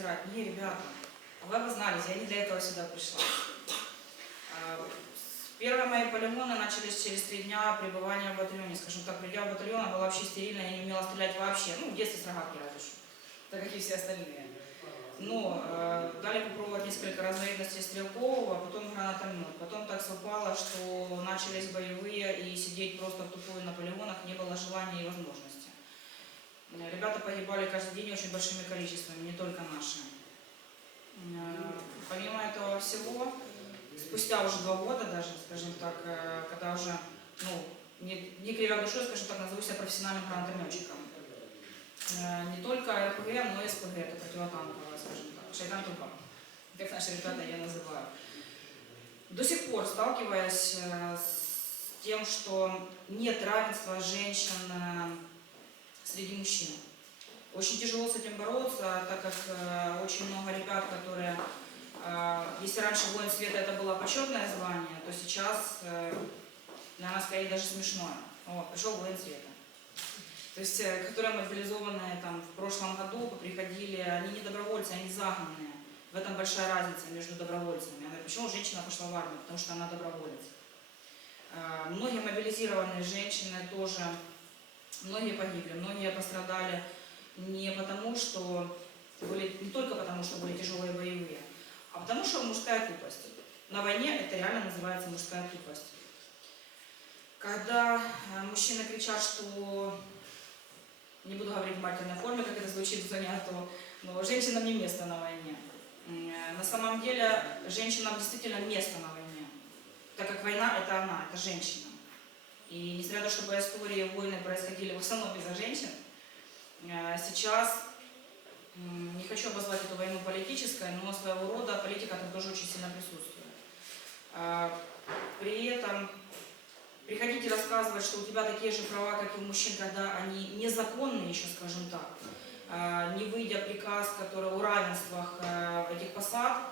распирать. Не, ребята, вы обознались, я не для этого сюда пришла. А, Первые мои полигоны начались через три дня пребывания в батальоне. Скажем так, придя в батальон, была вообще стерильна, я не умела стрелять вообще. Ну, в детстве с рогатки разве что, так как и все остальные. Но э, дали попробовать несколько разновидностей стрелкового, а потом гранатомет. Потом так совпало, что начались боевые, и сидеть просто в тупую на полигонах не было желания и возможности. Э, Ребята погибали каждый день очень большими количествами, не только наши. Э, Помимо этого всего, спустя уже два года даже, скажем так, э, когда уже, ну, не, не кривя душой, скажем так, назову себя профессиональным гранатометчиком. Не только РПГ, но и СПГ, это противотанковая, скажем так, шайтан труба, как наши ребята ее называют. До сих пор сталкиваясь с тем, что нет равенства женщин среди мужчин. Очень тяжело с этим бороться, так как э, очень много ребят, которые, э, если раньше воин света это было почетное звание, то сейчас, э, наверное, скорее даже смешное. О, пришел воин света. То есть, э, которые мобилизованные там в прошлом году приходили, они не добровольцы, они загнанные. В этом большая разница между добровольцами. Она, почему женщина пошла в армию? Потому что она доброволец. Э, Многие мобилизированные женщины тоже, многие погибли, многие пострадали не потому, что были, не только потому, что были тяжелые боевые, а потому что мужская тупость. На войне это реально называется мужская тупость. Когда э, мужчины кричат, что не буду говорить в матерной форме, как это звучит АТО, но женщинам не место на войне. Э, На самом деле женщинам действительно место на войне, так как война это она, это женщина. И несмотря на то, что истории войны происходили в основном из-за женщин, э, сейчас не хочу обозвать эту войну политической, но своего рода политика там тоже очень сильно присутствует. А, При этом приходите рассказывать, что у тебя такие же права, как и у мужчин, когда они незаконные еще, скажем так, а, не выйдя приказ, который о равенствах э, этих посад,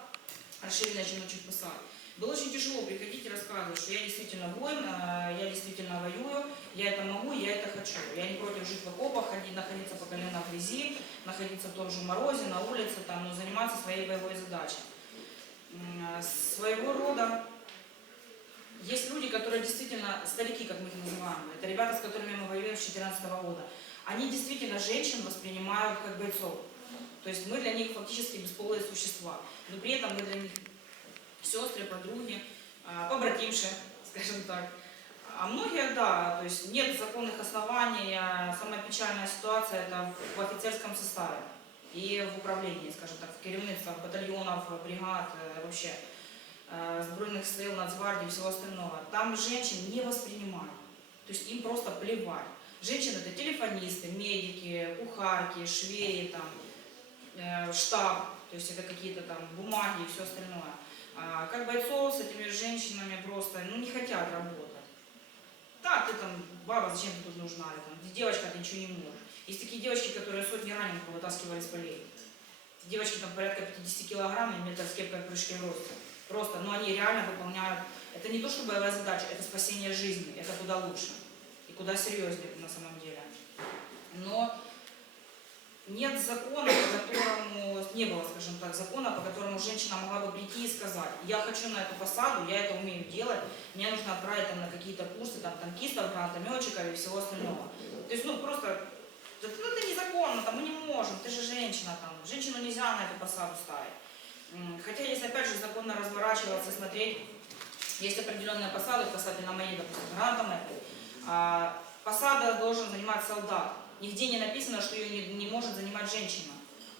расширенный чиновничьих посад. Было очень тяжело приходить и рассказывать, что я действительно воин, я действительно воюю, я это могу, я это хочу. Я не против жить в окопах, ходить, находиться по колено в грязи, находиться в том же морозе, на улице, там, но заниматься своей боевой задачей. Э, Своего рода есть люди, которые действительно, старики, как мы их называем, это ребята, с которыми мы воюем с 2014 года, они действительно женщин воспринимают как бойцов. То есть мы для них фактически бесполые существа, но при этом мы для них сестры, подруги, а, побратимши, скажем так. А многие, да, то есть нет законных оснований. а Самая печальная ситуация это в офицерском составе и в управлении, скажем так, в керівництвах батальонов, бригад, э, вообще э, Збройных сил, Нацгвардии всего остального. Там женщин не воспринимают. То есть им просто плевать. Женщины это телефонисты, медики, кухарки, швеи, там, э, штаб, то есть это какие-то там бумаги и все остальное. А, как бойцов с этими женщинами просто ну, не хотят работать. Да, ты там, баба, зачем ты тут нужна? Там, «Ты девочка, ты ничего не можешь. Есть такие девочки, которые сотни раненых вытаскивали с полей. Девочки там порядка 50 килограмм и метр с кепкой прыжки роста. Просто, но они реально выполняют, это не то, что боевая задача, это спасение жизни, это куда лучше и куда серьезнее на самом деле. Но нет закона, по которому, не было, скажем так, закона, по которому женщина могла бы прийти и сказать, я хочу на эту посаду, я это умею делать, мне нужно отправить там на какие-то курсы там, танкистов, гранатометчиков и всего остального. То есть, ну, просто, ну, это незаконно, там, мы не можем, ты же женщина, там, женщину нельзя на эту посаду ставить. Хотя, если опять же законно разворачиваться, смотреть, есть определенные посады касательно моей, допустим, гранатометы. А, посада должен занимать солдат. Нигде не написано, что ее не, не может занимать женщина.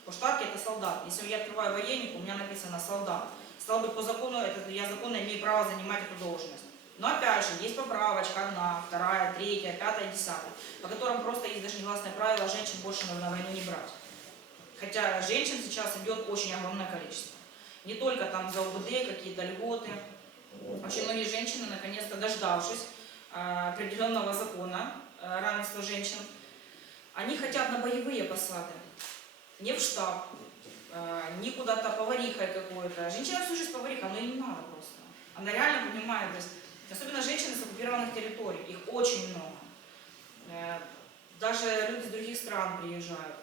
По штатке это солдат. Если я открываю военник, у меня написано солдат. Стало быть, по закону, это, я законно имею право занимать эту должность. Но опять же, есть поправочка, одна, вторая, третья, пятая, десятая, по которым просто есть даже негласное правило, женщин больше на войну не брать. Хотя женщин сейчас идет очень огромное количество. Не только там за УБД, какие-то льготы. Очень многие женщины, наконец-то дождавшись э, определенного закона э, равенства женщин, они хотят на боевые посады, не в штаб, э, не куда-то поварихой какой-то. Женщина всю жизнь повариха, но ей не надо просто. Она реально понимает, то есть, особенно женщины с оккупированных территорий, их очень много. Э, Даже люди с других стран приезжают.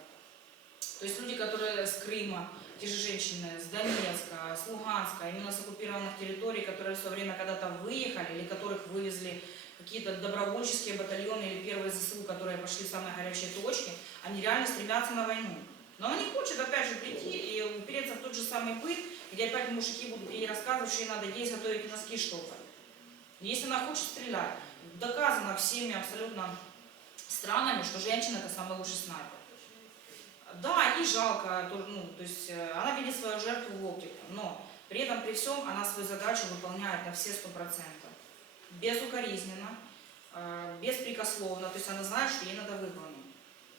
То есть люди, которые с Крыма, те же женщины с Донецка, с Луганска, именно с оккупированных территорий, которые в свое время когда-то выехали, или которых вывезли какие-то добровольческие батальоны или первые ЗСУ, которые пошли в самые горячие точки, они реально стремятся на войну. Но она не хочет, опять же, прийти и упереться в тот же самый быт, где опять мужики будут ей рассказывать, что ей надо есть, готовить носки штопать. Если она хочет стрелять, доказано всеми абсолютно странами, что женщина это самый лучший снайпер. Да, ей жалко, ну, то есть э, она видит свою жертву в оптику, но при этом, при всем, она свою задачу выполняет на все сто процентов. Безукоризненно, э, беспрекословно, то есть она знает, что ей надо выполнить.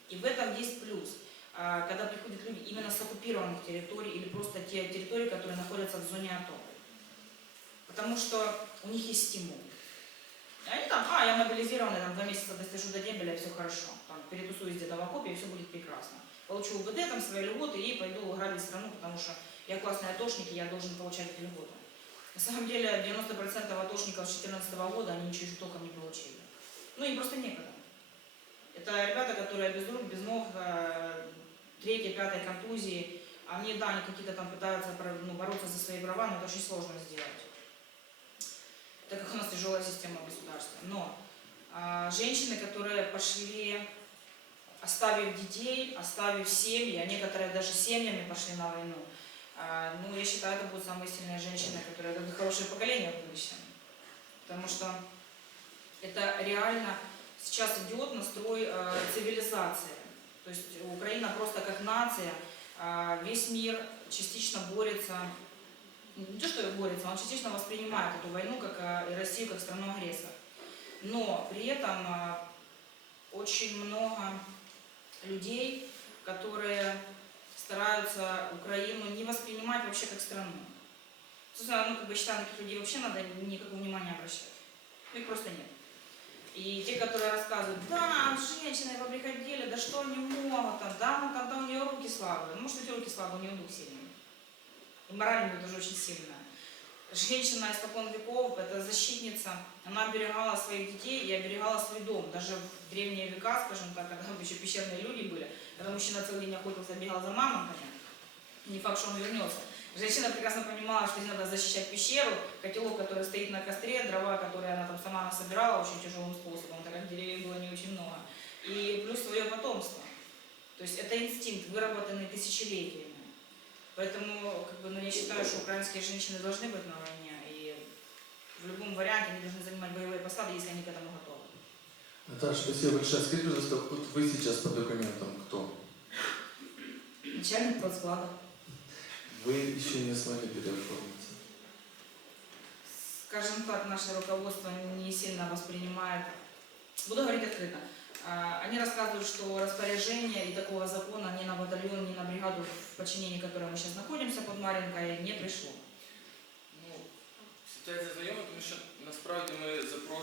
И в этом есть плюс. Э, Когда приходят люди именно с оккупированных территорий или просто те территории, которые находятся в зоне АТО. Потому что у них есть стимул. И они там, а, я мобилизированный, там, два месяца достижу до дембеля, все хорошо. Там, перетусуюсь где-то в окопе, и все будет прекрасно. Получу УБД, там, свои льготы, и пойду грабить страну, потому что я классный атошник, и я должен получать льготы. На самом деле, 90% атошников с 2014 года, они ничего еще толком не получили. Ну, им просто некогда. Это ребята, которые без рук, без ног, э, третьей, пятой контузии. Они, да, они какие-то там пытаются ну, бороться за свои права, но это очень сложно сделать так как у нас тяжелая система государства. Но а, женщины, которые пошли, оставив детей, оставив семьи, а некоторые даже семьями пошли на войну, а, ну, я считаю, это будут самые сильные женщины, которые дадут хорошее поколение в будущем. Потому что это реально сейчас идет настрой э, цивилизации. То есть Украина просто как нация, а, весь мир частично борется не то, что борется, он частично воспринимает эту войну как и Россию как страну-агрессор. Но при этом очень много людей, которые стараются Украину не воспринимать вообще как страну. Собственно, ну, как бы считаю, таких людей вообще надо никакого внимания обращать. Их просто нет. И те, которые рассказывают, да, женщины его приходили, да что они могут, там, да, ну, там, да, у нее руки слабые. Ну, может, эти руки слабые, у нее дух сильный. И морально тоже очень сильная. Женщина испокон веков, защитница, она оберегала своих детей и оберегала свой дом. Даже в древние века, скажем так, когда еще пещерные люди были, когда мужчина целый день охотился, бегал за мамонтами, не факт, что он вернется. Женщина прекрасно понимала, что ей надо защищать пещеру, котелок, который стоит на костре, дрова, которые она там сама собирала очень тяжелым способом, так как деревьев было не очень много. И плюс свое потомство. То есть это инстинкт, выработанный тысячелетиями. Поэтому как бы, ну, я считаю, что украинские женщины должны быть на войне. В любом варианте они должны занимать боевые посады, если они к этому готовы. Наташа, спасибо большое. Скажите, пожалуйста, вот вы сейчас по документам кто? Начальник склада. Вы еще не смогли переоформиться. Скажем так, наше руководство не сильно воспринимает. Буду говорить открыто. А, Они рассказывают, что распоряжение и такого закона ни на батальон, ни на бригаду, в подчинении которой мы сейчас находимся под Мар'їнкою, не пришло Ну, ситуація знайома, тому що насправді ми запрошуємо.